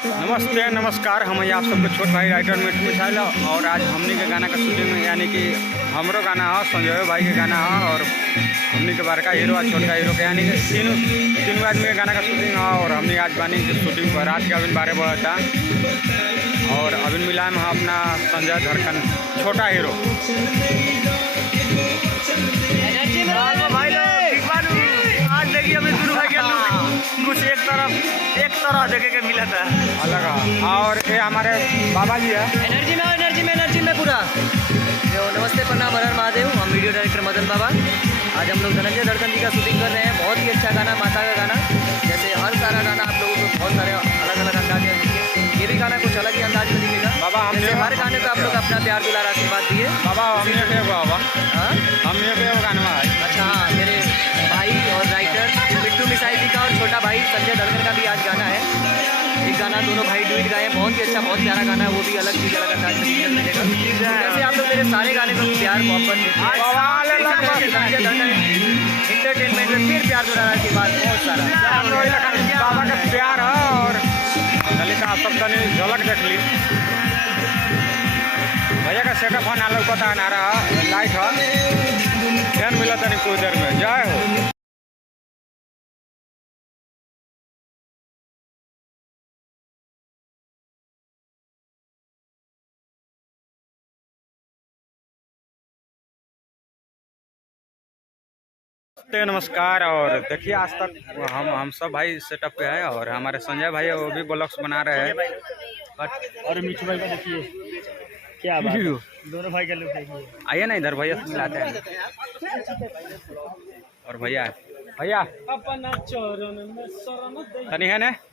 नमस्ते नमस्कार, हम आप सबके छोट भाई राइटर मिठू मिठाइल। और आज हमनी के गाना का शूटिंग में यानी कि हमरो गाना है, संजय भाई के गाना है और हमनी के बड़का हीरो और छोटा हीरो के यानी कि तीनों आदमी के गाना का शूटिंग है। और हमनी आज बानी के शूटिंग पर रात के अभी 12 बजे था और अभी मिलान है अपना संजय धड़कन छोटा हीरो। आज देखिए अभी शुरू हो गया कुछ एक तरह देखे के मिला था अलग है। और ये हमारे बाबा जी है, एनर्जी में पूरा जो नमस्ते प्रणाम हर हर महादेव। हम वीडियो डायरेक्टर मदन बाबा। आज हम लोग धनंजय धड़कन जी का शूटिंग कर रहे हैं। बहुत ही अच्छा गाना, माता का गाना। जैसे हर सारा गाना आप लोगों को बहुत सारे अलग अलग अंदाज में दिखेंगे, ये भी गाना कुछ अलग ही अंदाज में दिखेगा। बाबा हमने हर गाने को आप लोग अपना प्यार दुलार आशीर्वाद दिए। बाबा हमने के बाबा हाँ हमने के गाना है। अच्छा हाँ, मेरे भाई और राइटर मिट्टू मिसाइल जी का और छोटा भाई संजय धड़कन का भी आज गाना है। एक गाना दोनों भाई डुएट गाए, बहुत ही अच्छा, बहुत प्यारा गाना है। वो भी अलग चीज़, अलग अंदाज में मिलेगा। जैसे आप लोग मेरे सारे गाने को प्यार मोहब्बत देते हैं, संजय धड़कन एंटरटेनमेंट में फिर प्यार दुलारा के बाद बहुत सारा बाबा का प्यार है। और चलिए आप सब तनी झलक देख ली। भैया का सेटअप है, नाल पता ना रहा लाइट है, फैन मिला तनी कुछ देर में। जय हो। नमस्कार। और देखिए आज तक हम सब भाई सेटअप पे है और हमारे संजय भाई वो भी ब्लॉग्स बना रहे हैं। और मिठू भाई का देखिए क्या बात है, दोनों भाई का लुक देखिए। आइए ना इधर, भैया से मिलाते हैं। और भैया भैया तनी है ना